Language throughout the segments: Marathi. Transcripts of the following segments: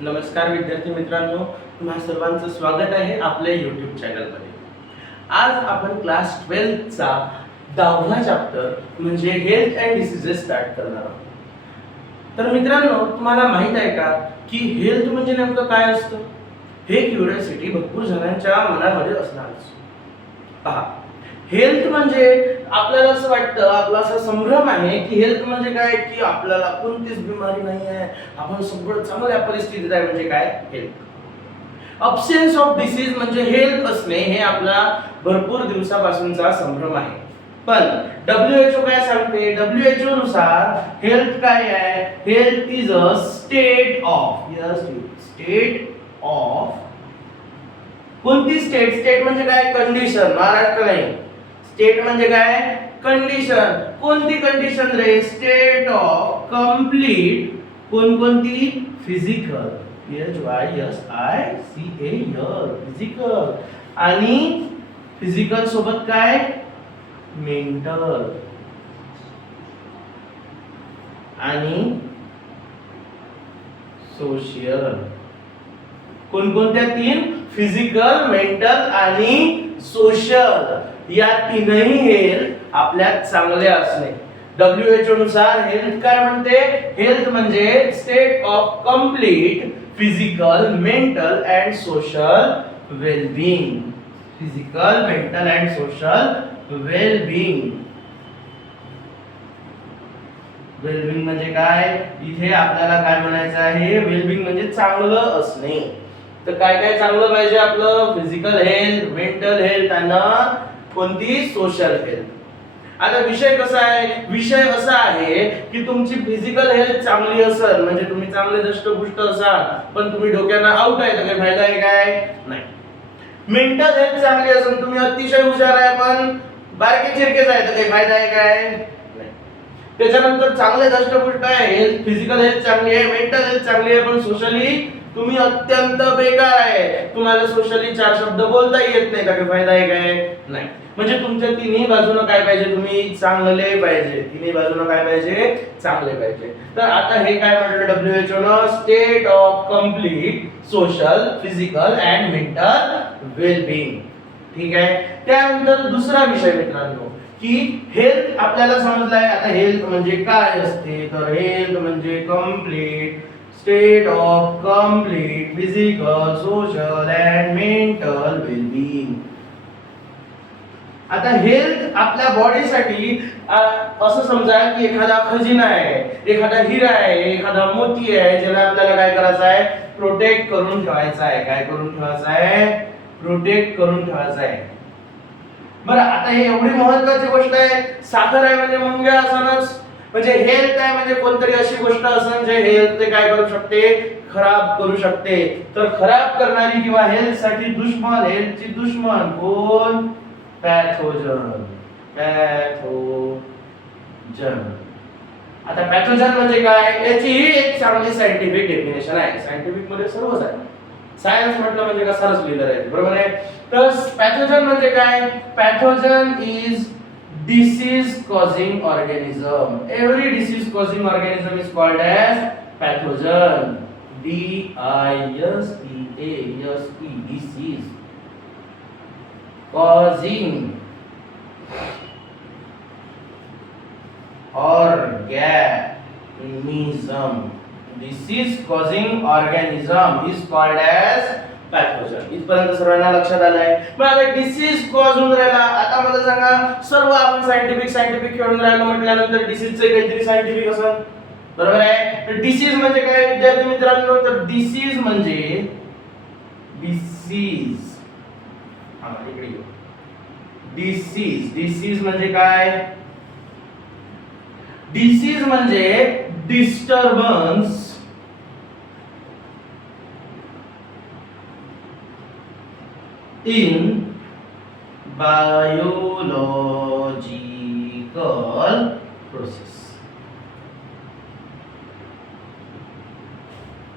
नमस्कार विद्यार्थी मित्रांनो, तुम्हा सर्वांचं स्वागत आहे आपल्या YouTube चॅनलमध्ये. आज आपण क्लास 12 चा 10वा चॅप्टर म्हणजे हेल्थ अँड डिसीजेस स्टार्ट करणार आहोत. तर मित्रांनो, तुम्हाला माहित आहे का की हेल्थ म्हणजे नेमकं काय असतं? हे क्युरिओसिटी भरपूर जणांच्या मनामध्ये असणारच. पहा, हेल्थ म्हणजे आपल्याला असं वाटतं, आपला असा संभ्रम आहे की हेल्थ म्हणजे काय, की आपल्याला कोणतीच बिमारी नाही आहे, आपण सगळं चांगल्या परिस्थितीत आहे, म्हणजे काय हेल्थ. अब्सेन्स ऑफ डिसीज म्हणजे हेल्थ असणे, हे आपला भरपूर दिवसापासूनचा संभ्रम आहे. पण WHO काय सांगते? WHO नुसार हेल्थ काय आहे? Health is a state of कोणती स्टेट? स्टेट म्हणजे काय? कंडिशन. महाराष्ट्र नाही. स्टेट म्हणजे काय? कंडिशन. कोणती condition ray? State of complete कोणकोणती? फिजिकल. FIZICAL physical. आणि फिजिकल सोबत काय? मेंटल. आणि सोशल. कोणकोणत्या तीन? फिजिकल, मेंटल आणि सोशल. या तीनही हेल्थ आपल्यात चांगले असणे. WHO नुसार हेल्थ काय म्हणते? हेल्थ म्हणजे state of complete physical, mental and social wellbeing. Physical, mental and social wellbeing. Wellbeing म्हणजे काय? इथे आपल्याला काय म्हणायचं आहे? वेलबिंग म्हणजे चांगलं असणे. तर काय काय चांगलं पाहिजे? आपलं फिजिकल हेल्थ, मेंटल हेल्थ आणि कोणती? Social health. आता विषय कसा आहे? विषय असा आहे की तुमची फिजिकल हेल्थ चांगली असेल म्हणजे तुम्ही चांगले दष्टपुष्ट असाल, पण तुम्ही डोक्यानं आउट आहे, तर काही फायदा आहे काय? नाही. मेंटल हेल्थ चांगली असेल, तुम्ही अतिशय हुशार आहे पण बारके चिरकेच आहे, तर काही फायदा आहे काय? नाही. त्याच्यानंतर चांगले दष्टपुष्ट आहे, हेल्थ, फिजिकल हेल्थ चांगली आहे, मेंटल हेल्थ चांगली आहे, पण सोशली तुम्ही अत्यंत बेकार आहे, तुम्हाला सोशली चार शब्द बोलता येत नाही, तर काही फायदा आहे काय? नाही. म्हणजे तुमच्या तिन्ही बाजूने काय पाहिजे? तुम्ही चांगले पाहिजे. तिन्ही बाजूने काय पाहिजे? चांगले पाहिजे. तर आता हे काय म्हटलं WHO न? State of complete social, physical and mental wellbeing. ठीक आहे. त्यानंतर दुसरा विषय मित्रांनो, की हेल्थ आपल्याला समजलाय. आता हेल्थ म्हणजे काय असते? तर हेल्थ म्हणजे complete state of complete physical, social and mental wellbeing. आता हेल्थ आपल्या बॉडीसाठी असं समजा की एखादा खजिना आहे, एखादा हिरा आहे, एखादा मोती आहे, ज्याला आपल्याला काय करायचं आहे? प्रोटेक्ट करून ठेवायचा आहे. काय करून ठेवायचं आहे? प्रोटेक्ट करून ठेवायचं आहे. बरं, आता हे एवढी महत्त्वाची गोष्ट आहे. साखर आहे म्हणजे मुंग्या असणच. म्हणजे हेल्थ आहे म्हणजे कोणतरी अशी गोष्ट असन जे हेल्थ ते काय करू शकते? खराब करू शकते. तर खराब करणारी किंवा हेल्थ साठी दुश्मन, हेल्थची दुश्मन कोण? पॅथोजन. आता पॅथोजन म्हणजे काय? याची ही एक चांगली सायंटिफिक डेफिनेशन आहे. सायंटिफिक मध्ये सर्वच आहे. सायन्स म्हटलं म्हणजे कसाच लिहिलं आहे, बरोबर आहे? तर पॅथोजन म्हणजे काय? Pathogen is disease causing organism. Every disease causing organism is called as pathogen. DISEASE disease causing organism. Disease causing organism is called as pathogen. इथपर्यंत सर्वांना लक्षात आलंय? मग आता डिसीज कॉज होऊन राहिला. आता मला सांगा, सर्व आपण सायंटिफिक खेळून राहिलो म्हटल्यानंतर डिसीजचे काहीतरी सायंटिफिक असेल, बरोबर आहे? तर डिसीज म्हणजे काय विद्यार्थी मित्रांनो? तर डिसीज म्हणजे डिसीज म्हणजे काय? डिसीज म्हणजे disturbance in biological process.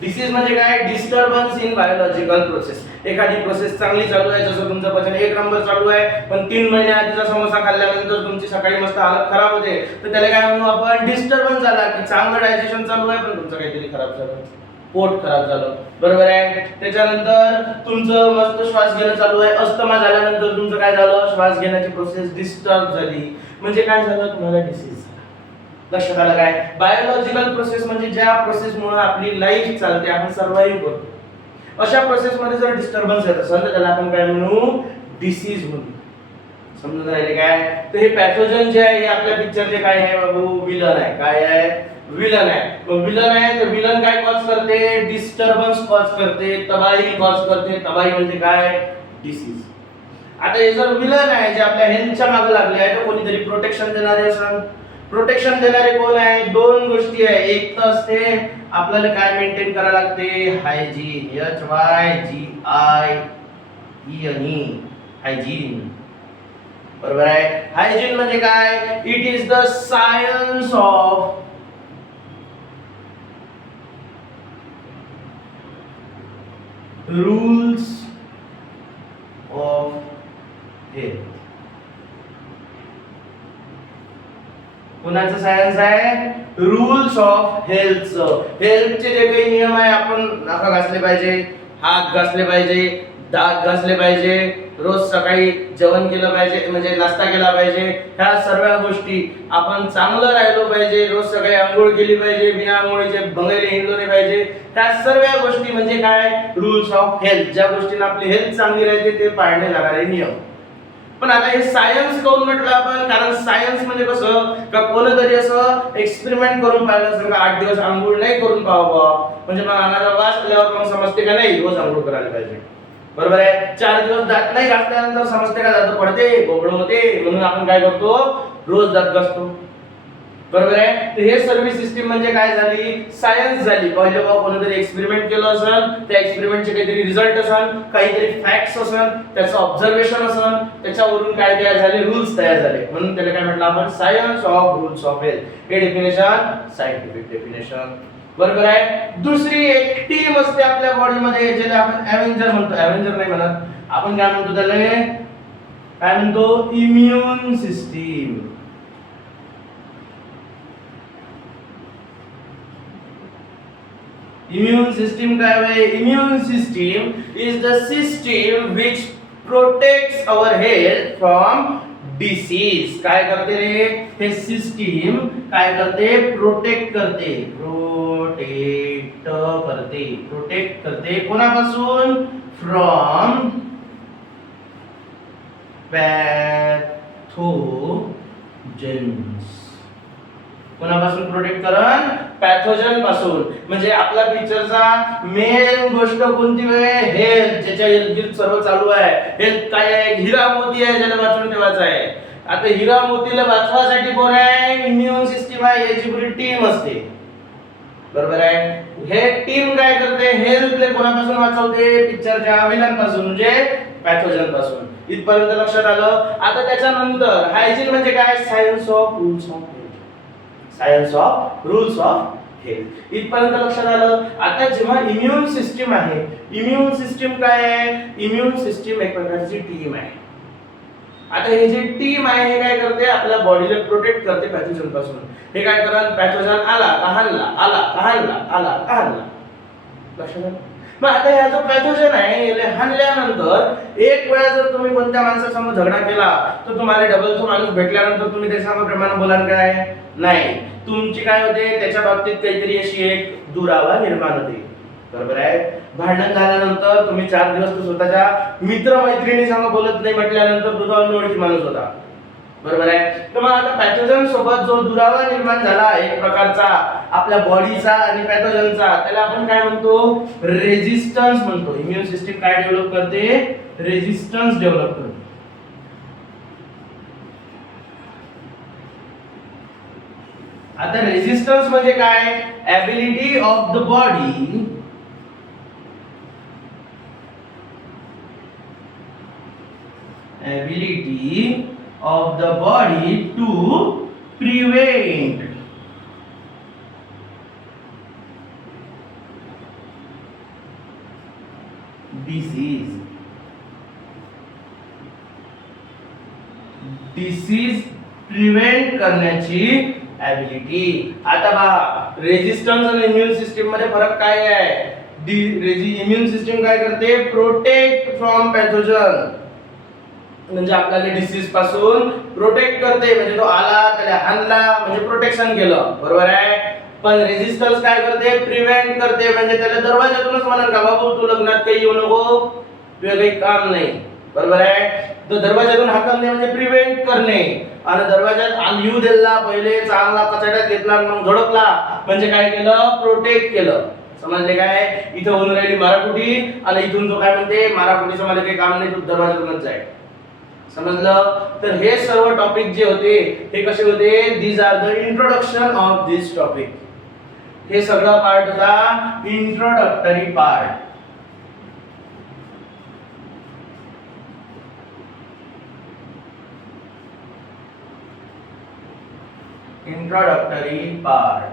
Disease म्हणजे काय? Disturbance in biological process. एखादी प्रोसेस चांगली चालू आहे, जसं तुमचं पचन एक नंबर चालू आहे, पण 3 महिने आधीचा समोसा खाल्ल्यानंतर तुमची सकाळी मस्त हालत खराब होते, तर त्याला काय म्हणू आपण? डिस्टर्बन्स झाला. की चांगलं डायजेशन चालू आहे पण तुमचं काहीतरी खराब झालं. पोट खराब झालं, बरोबर आहे. त्याच्यानंतर तुमचं मस्त श्वास घेणं चालू आहे, अस्थमा झाल्यानंतर तुमचं काय झालं, श्वास घेण्याची प्रोसेस डिस्टर्ब झाली, म्हणजे काय झालं, तुम्हाला डिसीज. लक्षात आलं काय? बायोलॉजिकल प्रोसेस म्हणजे ज्या प्रोसेसमुळे आपली लाईफ चालते, आपण सर्व्हाइव्ह करतो, अशा प्रोसेस मध्ये जर डिस्टर्बन्स येत असेल तर त्याला आपण काय म्हणू, डिसीज म्हणू. समजून राहिले काय? तर हे पॅथोजन जे आहे हे आपल्या पिक्चरचे काय आहे बाबू, विलन आहे. काय आहे, विलन आहे. मग विलन आहे तर विलन काय कॉज करते, डिस्टर्बन्स कॉज करते, तबाही कॉज करते. तबाही म्हणजे काय, डिसीज. आता हे जर विलन आहे जे आपल्या हेल्थच्या मागे लागले आहे तर कोणीतरी प्रोटेक्शन देणारे असेल. प्रोटेक्शन देणारे कोण आहे, दोन गोष्टी आहे. एक तर असते आपल्याला काय मेंटेन करायला लागते, हायजीन, HYGIENE, हायजीन, बरोबर आहे. हायजीन म्हणजे काय, it is the science of rules of health. कोणाचं सायन्स आहे, रूल्स ऑफ हेल्थ. हेल्थचे जे काही नियम आहे, आपण नाक घासले पाहिजे, हात घासले पाहिजे, दात घासले पाहिजे, रोज सकाळी जेवण केलं पाहिजे म्हणजे नाश्ता केला पाहिजे, ह्या सर्व गोष्टी आपण चांगलं राहिलो पाहिजे, रोज सकाळी आंघोळ केली पाहिजे, बिना आंघोळीचे भंगेले हिंडलो नाही पाहिजे, ह्या सर्व गोष्टी म्हणजे काय, रूल्स ऑफ हेल्थ. ज्या गोष्टींना आपली हेल्थ चांगली राहते ते पाळणे जाणारे नियम. पण आता हे सायन्स काऊन म्हटलं आपण, कारण सायन्स म्हणजे कसं का कोणतरी असं एक्सपेरिमेंट करून पाहिलं असेल का 8 दिवस आंघोळ नाही करून पाहावं, म्हणजे मग अंगाचा वास आल्यावर मग समजते का नाही रोज आंघोळ करायला पाहिजे, बरोबर आहे. 4 दिवस दात नाही घासल्यानंतर समजते का दात पडते, बोबड होते, म्हणून आपण काय करतो, रोज दात घासतो, बरोबर आहे. तर हे सर्व सिस्टीम म्हणजे काय झाली, सायन्स झाली. पहिले बाबा कोणीतरी एक्सपेरिमेंट केलं असेल, त्या एक्सपेरिमेंटचे काहीतरी रिझल्ट असेल, काहीतरी फॅक्ट्स असेल, त्याचं ऑब्झर्वेशन असेल, त्याच्यावरून काय तयार झाले, रूल्स तयार झाले, म्हणून त्याला काय म्हटलं आपण, science of rules of health. हे डेफिनेशन, सायंटिफिक डेफिनेशन, बरोबर आहे. दुसरी एक टीम असते आपल्या बॉडीमध्ये ज्याला आपण एव्हेंजर म्हणतो. एव्हेंजर नाही म्हणत आपण, काय म्हणतो त्याला, काय म्हणतो, इम्युन सिस्टीम. इम्युन सिस्टीम काय आहे, immune system is the system which protects our health from disease. काय करते रे, हे सिस्टीम काय करते, प्रोटेक्ट करते, प्रोटेक्ट करते कोणापासून, from pathogens. कोणापासून protect Karan, pathogen पासून. म्हणजे आपला पिक्चरचा मेन गोष्ट कोणती आहे, हेल्थ. ज्याच्या हेल्थ सर्व चालू आहे, हेल्थ काय आहे, हिरा मोती आहे ज्याला वाचून ठेवायचं आहे. आता हिरा मोतीला वाचवासाठी कोण आहे, इम्युन सिस्टीम आहे, याची पुरी टीम असते, बरोबर आहे. हे टीम काय करते, हेल्थला कोणापासून वाचवते, पिक्चरच्या विलन पासून म्हणजे पॅथोजन पासून. इथपर्यंत लक्षात आलं. आता त्याच्यानंतर हायजीन म्हणजे काय, science of rules of health. Science of rules of health. इथपर्यंत लक्षात आलं. आता जेव्हा इम्युन सिस्टीम आहे, इम्युन सिस्टीम काय आहे, इम्युन सिस्टीम एक प्रकारची टीम आहे. आता हे जे टीम आहे हे काय करते, आपल्या बॉडीला प्रोटेक्ट करते पॅथोजन पासून. हे काय करत, पॅथोजन आला का हाणला, आला का हाणला, आला का हाणला, लक्षात आलं. मग आता हा जो पॅथोजन आहे याला हाणल्यानंतर एक वेळा जर तुम्ही कोणत्या माणसासमोर झगडा केला तर तुम्हाला डबल तो माणूस भेटल्यानंतर तुम्ही त्याच्यासमोर प्रेमाने बोलाल काय, नाही. तुमची काय होते, त्याच्या बाबतीत काहीतरी अशी एक दुरावा निर्माण होते, बरोबर आहे. भांडण झाल्यानंतर तुम्ही 4 दिवस तो स्वतःच्या मित्र मैत्रिणी संग बोलत नाही म्हटल्यानंतर तुझा अनोळखी माणूस होता, बरोबर आहे. तर मग आता पॅथोजन सोबत जो दुरावा निर्माण झाला एक प्रकारचा आपल्या बॉडीचा आणि पॅथोजनचा, त्याला आपण काय म्हणतो, रेझिस्टन्स म्हणतो. इम्युन सिस्टीम काय डेव्हलप करते, रेझिस्टन्स डेव्हलप करते. आता रेझिस्टन्स म्हणजे काय, ability of the body to prevent disease prevent करण्याची ॲबिलिटी. आता पहा रेझिस्टन्स आणि इम्युन सिस्टीम मध्ये फरक काय आहे? इम्युन सिस्टीम काय करते? प्रोटेक्ट फ्रॉम पॅथोजन, म्हणजे आपल्याला डिसीज पासून प्रोटेक्ट करते, म्हणजे तो आला त्याला हाणला म्हणजे प्रोटेक्शन केलं, बरोबर आहे. पण रेझिस्टन्स काय करते? प्रिव्हेंट करते, म्हणजे त्याला दरवाजातूनच म्हणून का बाबू तू लग्नात काही येऊ नको, तुझं काही काम नाही, बरोबर आहे. तर दरवाजातून हाकलणे म्हणजे प्रिव्हेंट करणे, आणि दरवाजात येऊ दिला पहिले चांगला कचड्यात घेतला मग झोडपला म्हणजे काय केलं? प्रोटेक्ट केलं. समजले काय? इथं होऊन राहिली माराकुटी आणि इथून तो काय म्हणते? माराकुटीचं मला काही काम नाही, तू दरवाजातूनच जाय. समजलं? तर हे सर्व टॉपिक जे होते हे कसे होते? These are the introduction of this topic. हे सगळं पार्ट होता इंट्रोडक्टरी पार्ट. Introductory part.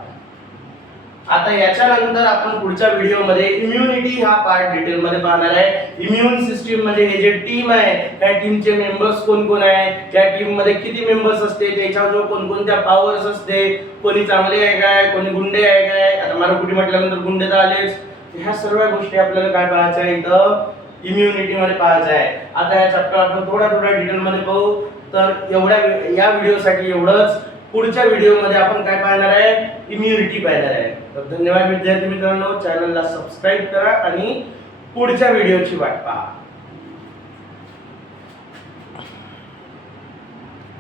आता याच्यानंतर आपण पुढच्या व्हिडिओमध्ये इम्युनिटी हा पार्ट डिटेल मध्ये पाहणार आहे. इम्युन सिस्टीम म्हणजे हे जे टीम आहे त्या टीमचे मेंबर्स कोण कोण आहे, त्या टीम मध्ये किती मेंबर्स असते, त्याच्यावर कोणकोणत्या पॉवर्स असते, कोणी चांगले आहे काय, कोणी गुंडे आहे काय. आता माराकुटी म्हटल्यानंतर गुंडे तर आलेच. ह्या सर्व गोष्टी आपल्याला काय पाहायच्या आहे? इथं इम्युनिटी मध्ये पाहायचं आहे. आता या चॅप्टर आपण थोडा डिटेल मध्ये पाहू. तर या व्हिडिओसाठी एवढंच. पुढच्या व्हिडिओमध्ये आपण काय पाहणार आहे? इम्युनिटी पाहणार आहे. तर धन्यवाद विद्यार्थी मित्रांनो, चॅनलला सबस्क्राईब करा आणि पुढच्या व्हिडिओची वाट पहा.